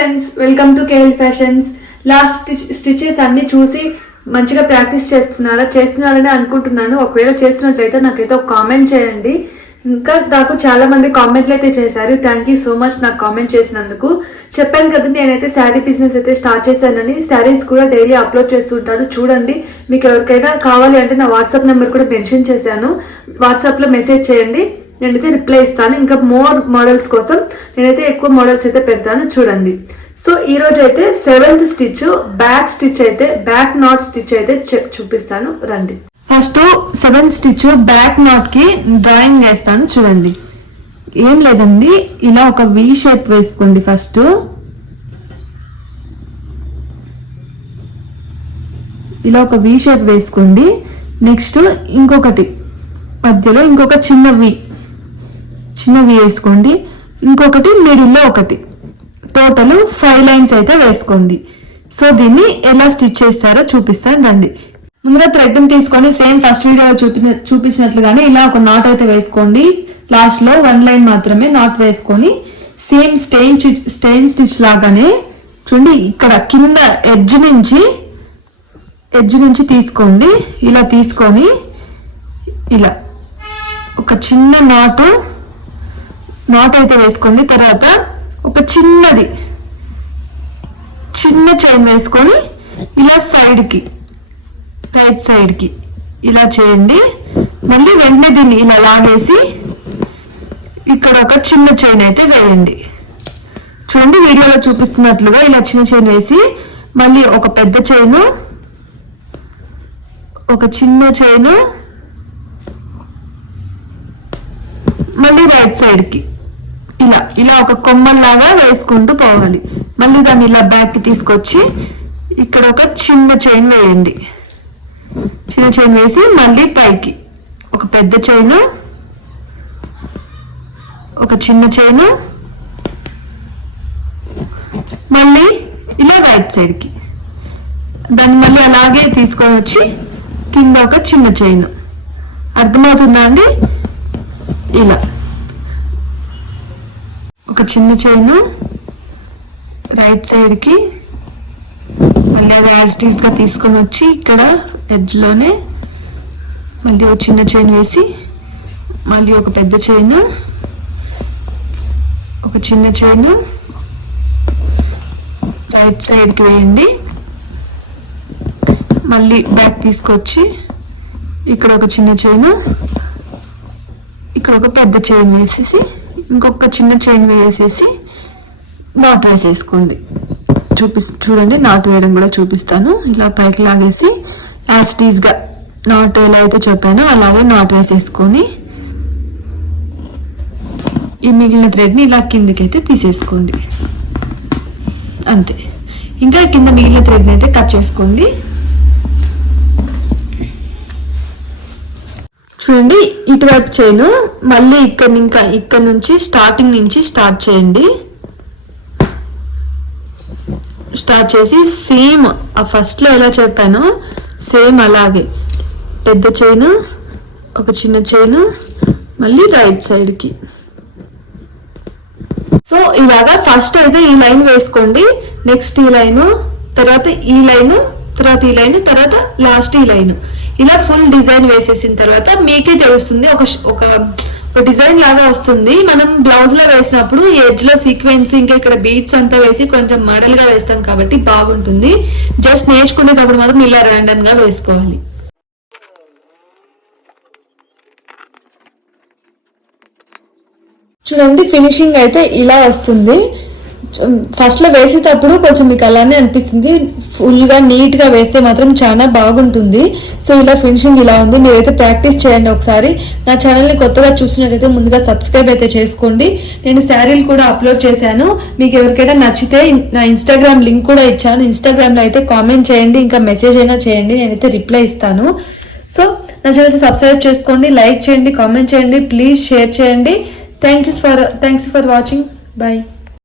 Friends welcome to KL fashions last stitches అన్ని చూసి మంచిగా ప్రాక్టీస్ చేస్తున్నారా? చేస్తున్నారని అనుకుంటున్నాను. ఒకవేళ చేస్తున్నట్లయితే నాకైతే ఒక కామెంట్ చేయండి. ఇంకా నాకు చాలా మంది కామెంట్లు అయితే చేశారు. థ్యాంక్ యూ సో మచ్ నాకు కామెంట్ చేసినందుకు. చెప్పాను కదా నేనైతే శారీ బిజినెస్ అయితే స్టార్ట్ చేశానని. శారీస్ కూడా డైలీ అప్లోడ్ చేస్తుంటాను చూడండి మీకు ఎవరికైనా కావాలి అంటే నా వాట్సాప్ నెంబర్ కూడా మెన్షన్ చేశాను. వాట్సాప్లో మెసేజ్ చేయండి. నేనైతే రిప్లై ఇస్తాను. ఇంకా మోర్ మోడల్స్ కోసం నేనైతే ఎక్కువ మోడల్స్ అయితే పెడతాను చూడండి. సో ఈ రోజు అయితే సెవెంత్ స్టిచ్ బ్యాక్ స్టిచ్ అయితే బ్యాక్ నాట్ స్టిచ్ అయితే చూపిస్తాను. రండి. ఫస్ట్ సెవెంత్ స్టిచ్ బ్యాక్ నాట్కి డ్రాయింగ్ వేస్తాను చూడండి. ఏం లేదండి ఇలా ఒక వి షేప్ వేసుకోండి ఫస్ట్ ఇలా ఒక వి షేప్ వేసుకోండి. నెక్స్ట్ ఇంకొకటి. మధ్యలో ఇంకొక చిన్న వి చిన్నవి వేసుకోండి. ఇంకొకటి మిడిల్లో ఒకటి. టోటల్ ఫైవ్ లైన్స్ అయితే వేసుకోండి. సో దీన్ని ఎలా స్టిచ్ చేస్తారో చూపిస్తాను రండి. ముందుగా థ్రెడ్ని తీసుకొని సేమ్ ఫస్ట్ వీడియోలో చూపి చూపించినట్లుగానే ఇలా ఒక నాట్ అయితే వేసుకోండి. లాస్ట్లో వన్ లైన్ మాత్రమే నాట్ వేసుకొని సేమ్ స్టెయిన్ స్టెయిన్ స్టిచ్ లాగానే చూడండి ఇక్కడ కింద ఎడ్జ్ నుంచి ఎడ్జ్ నుంచి తీసుకోండి. ఇలా తీసుకొని ఇలా ఒక చిన్న నాటు నాట్ అయితే వేసుకోండి. తర్వాత ఒక చిన్నది చిన్న చైన్ వేసుకొని ఇలా సైడ్కి రైట్ సైడ్కి ఇలా చేయండి. మళ్ళీ వెంటనే దీన్ని ఇలా లాగేసి ఇక్కడ ఒక చిన్న చైన్ అయితే వేయండి. చూడండి వీడియోలో చూపిస్తున్నట్లుగా ఇలా చిన్న చైన్ వేసి మళ్ళీ ఒక పెద్ద చైను ఒక చిన్న చైను మళ్ళీ రైట్ సైడ్కి ఇలా ఇలా ఒక కొమ్మల్లాగా వేసుకుంటూ పోవాలి. మళ్ళీ దాన్ని ఇలా బ్యాక్కి తీసుకొచ్చి ఇక్కడ ఒక చిన్న చైన్ వేయండి. చిన్న చైన్ వేసి మళ్ళీ పైకి ఒక పెద్ద చైన్ ఒక చిన్న చైన్ మళ్ళీ ఇలా రైట్ సైడ్కి దాన్ని మళ్ళీ అలాగే తీసుకొని వచ్చి కింద ఒక చిన్న చైన్ అర్థమవుతుందా అండి? ఇలా. ఒక చిన్న చైన్ రైట్ సైడ్కి మళ్ళీ అది యాజ్ టీస్గా తీసుకొని వచ్చి ఇక్కడ ఎడ్జ్లోనే మళ్ళీ ఒక చిన్న చైన్ వేసి మళ్ళీ ఒక పెద్ద చైన్ ఒక చిన్న చైన్ రైట్ సైడ్కి వేయండి. మళ్ళీ బ్యాక్ తీసుకొచ్చి ఇక్కడ ఒక చిన్న చైన్ ఇక్కడ ఒక పెద్ద చైన్ వేసేసి ఇంకొక చిన్న చైన్ వేసేసి నాట్ వేసేసుకోండి చూపి చూడండి నాట్ వేయడం కూడా చూపిస్తాను. ఇలా పైకి లాగేసి యాస్టీస్గా నాట్ ఎలా అయితే చెప్పానో అలాగే నాట్ వేసేసుకొని ఈ మిగిలిన థ్రెడ్ని ఇలా కిందకి అయితే తీసేసుకోండి. అంతే. ఇంకా కింద మిగిలిన థ్రెడ్ని అయితే కట్ చేసుకోండి. చూడండి ఇటువైపు చేయను. మళ్ళీ ఇక్కడ ఇంకా ఇక్కడ నుంచి స్టార్టింగ్ నుంచి స్టార్ట్ చేయండి. స్టార్ట్ చేసి సేమ్ ఆ ఫస్ట్లో ఎలా చెప్పానో సేమ్ అలాగే. పెద్ద చైన్ ఒక చిన్న చైన్ మళ్ళీ రైట్ సైడ్కి సో ఇలాగా ఫస్ట్ అయితే ఈ లైన్ వేసుకోండి. నెక్స్ట్ ఈ లైను తర్వాత ఈ లైను తర్వాత ఈ లైన్ తర్వాత లాస్ట్ ఈ లైన్. ఇలా ఫుల్ డిజైన్ వేసేసిన తర్వాత మీకే తెలుస్తుంది ఒక ఒక ఒక డిజైన్ లాగా వస్తుంది. మనం బ్లౌజ్లో వేసినప్పుడు ఎడ్జ్లో సీక్వెన్స్ ఇంకా ఇక్కడ బీట్స్ అంతా వేసి కొంచెం మడల్గా వేస్తాం కాబట్టి బాగుంటుంది. జస్ట్ నేర్చుకునేటప్పుడు మాత్రం ఇలా ర్యాండమ్గా వేసుకోవాలి. చూడండి ఫినిషింగ్ అయితే ఇలా వస్తుంది. ఫస్ట్లో వేసేటప్పుడు కొంచెం మీకు అలానే అనిపిస్తుంది. ఫుల్గా నీట్గా వేస్తే మాత్రం చాలా బాగుంటుంది. సో ఇలా ఫినిషింగ్ ఇలా ఉంది. మీరైతే ప్రాక్టీస్ చేయండి ఒకసారి. నా ఛానల్ని కొత్తగా చూసినట్టయితే ముందుగా సబ్స్క్రైబ్ అయితే చేసుకోండి. నేను శారీలు కూడా అప్లోడ్ చేశాను. మీకు ఎవరికైనా నచ్చితే నా ఇన్స్టాగ్రామ్ లింక్ కూడా ఇచ్చాను. ఇన్స్టాగ్రామ్లో అయితే కామెంట్ చేయండి. ఇంకా మెసేజ్ అయినా చేయండి. నేనైతే రిప్లై ఇస్తాను. సో నా ఛానల్ సబ్స్క్రైబ్ చేసుకోండి. లైక్ చేయండి. కామెంట్ చేయండి. ప్లీజ్ షేర్ చేయండి. Thank you for thanks for watching bye